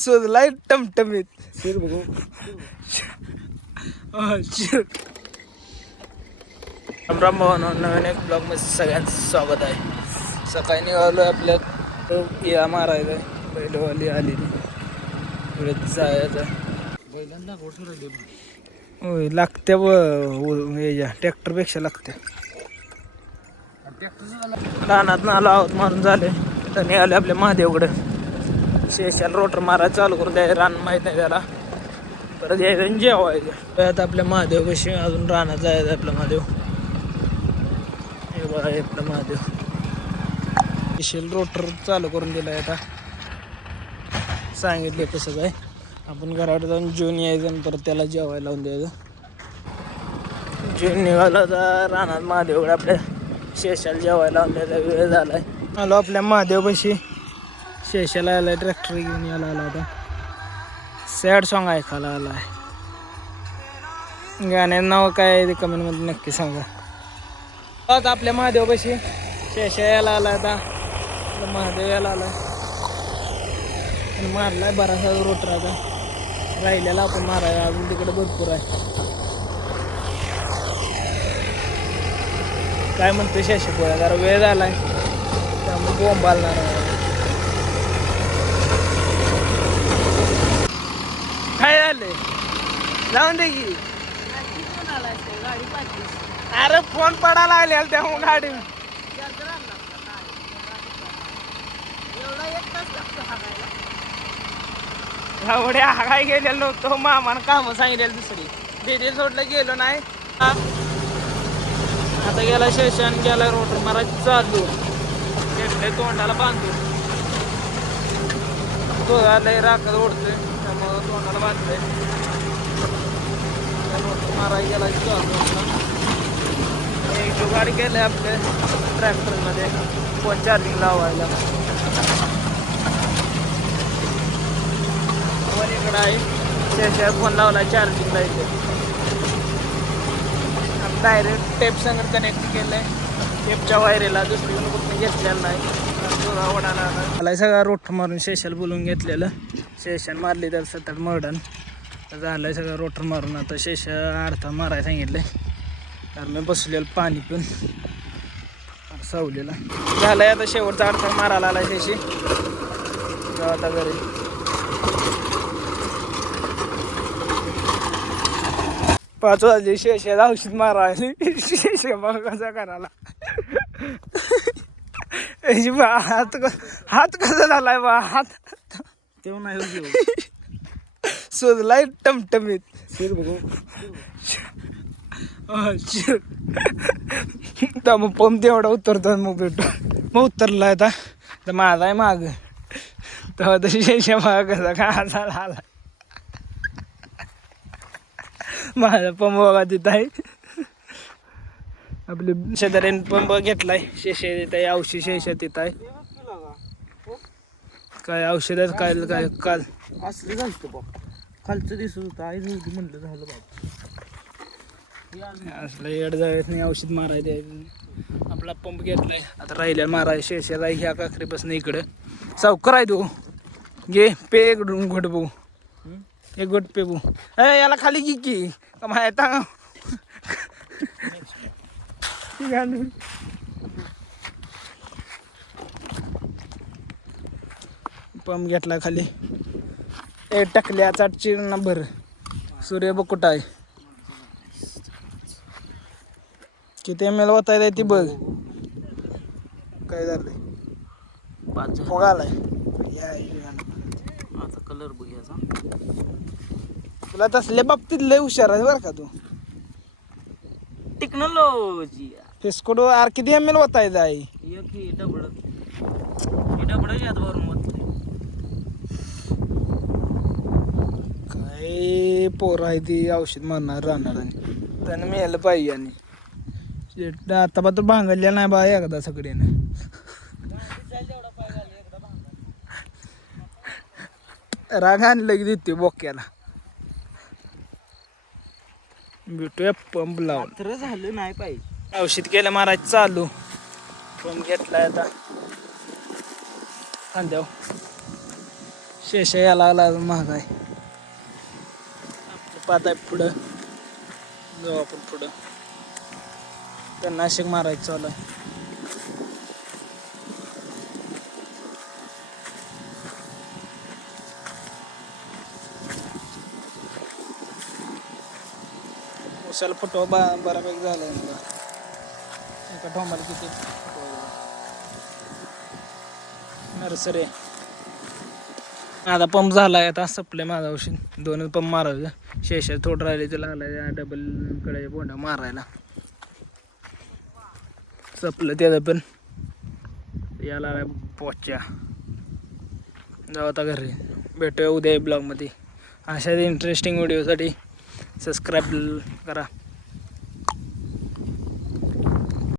शोधलाय टमटमीत शिर बघू. रामराम भावानो, नवीन एक ब्लॉग मध्ये सगळ्यांचं स्वागत आहे. सकाळी निघालो आपल्या या मारायला पहिलवाली आलेली पुढे जायचं. बैलांना गोठं राहिले. होय लागत्या याच्या ट्रॅक्टरपेक्षा लागत्या. रानात आलो आहोत मारून झाले तर निघाले आपल्या महादेवकडे. शेषाला रोटर मारायला चालू करून द्यायचं, रान माहीत नाही त्याला. परत यायचं जेवायचं. आता आपल्या महादेव कशी अजून रानात जायचं. आपलं महादेव हे बघा, आपलं महादेव शेल रोटर चालू करून दिलाय. आता सांगितलं कसं काय आपण घराकडे जाऊन जेवून यायचं आणि परत त्याला जेवायला लावून द्यायचं. जेवण निघाला तर रानात महादेवकडे आपल्या शेषाला जेवायला लावून द्यायचा वेळ झालाय. आलो आपल्या महादेवपाशी. शेषाला आलाय ट्रॅक्टर घेऊन यायला आला. आता सॅड सॉंग ऐकायला आला आहे. गाण्याचं नाव काय आहे ते कमेंटमध्ये नक्की सांगा. आता आपल्या महादेवपाशी शेषा यायला आला. आता महादेव यायला आला मारलाय बराचसा रोटर. आता राहिलेला आपण मारायला अजून तिकडे भरपूर आहे. काय म्हणतो शेषा पोळ्या जरा वेळ झालाय त्यामुळे बोंबालणार आहे. काय झालंय जाऊन दे की. अरे फोन पडायला लागले त्यामुळे गाडी एवढ्या हागाय गेलेलो नव्हतो. मामानं कामं सांगितलेलं दुसरी डेली सोडलं गेलो नाही. आता गेला शेषान गेला रोटर मारा चालू घेतलंय तोंडाला बांधून. तो झालंय राखत ओढतोय त्यामुळं तोंडाला बांधलंय. रोटर मारा गेला चालू. एक जुगाड केलंय आपल्या ट्रॅक्टरमध्ये फोन चार्जिंग लावायला. इकडं आहे शेषा फोन लावला चार्जिंगला. इथे डायरेक्ट टेप संग कनेक्ट केलंय. टेपच्या वायरीला दुसरीकडून कुठं घेतलेलं नाही. मला सगळा रोटर मारून शेषाला बोलून घेतलेलं. शेषानं मारली त्याला 7-8 मर्डन झालंय सगळं रोटर मारून. आता शेषा अडथा मारायला सांगितलंय कारण मी बसलेलं पाणी पिऊन सावलेला झालंय. आता शेवटचा अडथा मारायला आला शेषी. आता घरी 5 वाजले. शेषाला औषध मारायला. शेषा बघ कसा करायला. हात कसा झालाय बा. हात तेव्हा नाही शोधलाय टमटमीत. शिर बघू. मग पंप तेवढा उतरतो मग भेटू. मग उतरला आता तर माझा आहे माग. तेव्हा तशी शेषा माग कसा काय झाला आला. माझा पंप बघा तिथं आहे. आपली शेजाऱ्याने पंप घेतलाय. शेषा तिथं आहे. औषध शेषा तिथं आहे. काय औषधात काय काय काल असलं झालं बघ. खालचं दिसत होतं आई नव्हती म्हणलं झालं बाबा. असलं येड जायच नाही. औषध मारायचं. आपला पंप घेतलाय आता राहिल्या माराय. शेषाला ह्या काखरीपासून इकडं सावकर आहे. तू घे पे एक घोट बघू. एक गोट पे बघू. याला खाली घे की माहिती पंप घेतला खाली. ए टकल्याचा चिरणा भर. सूर्य बघ कुठं आहे. किती ml होता आहे ती बघ. काय झालंय 5 फोगालाय. आता कलर बघायचा. तुला तसल्या बाबतीत लय हुशार आहे बरं का तू. टेक्नॉलॉजी फेस्कोडो आर किती ml होता आहे. एक ही डबड यात भरून मत काय पोर आहे ती औषध मारणार राहणार आणि त्यानं मिळालं पाहिजे. आणि आता बा तर भांगरलेला नाही बा एकदा सगळ्यानं. राग आणलं की देते बोक्याला. भेटूया पंप लावून. तर झालं नाही पाहिजे. औषध केलं मारायचं चालू. पंप घेतलाय आता खांद्यावर. शेष याला आला अजून महाग आहे. पाहत आहे पुढं जाऊ आपण पुढं. तर नाशिक मारायचं चालू आहे. उसाला फुटवा बऱ्यापैकी झाला आहे. एका ठोंबाला किती नर्सरी. माझा पंप झाला आहे आता, सप्लाय माझा औषध. दोनच पंप मारायचं. शेषा थोडं राहिले ते लागला डबल कडे बोंडा मारायला. सपलं त्याचं पण याला पोच्या. जाऊ आता घरी. भेटूया उद्या ब्लॉगमध्ये. अशाच इंटरेस्टिंग व्हिडिओसाठी सबस्क्राईब करा.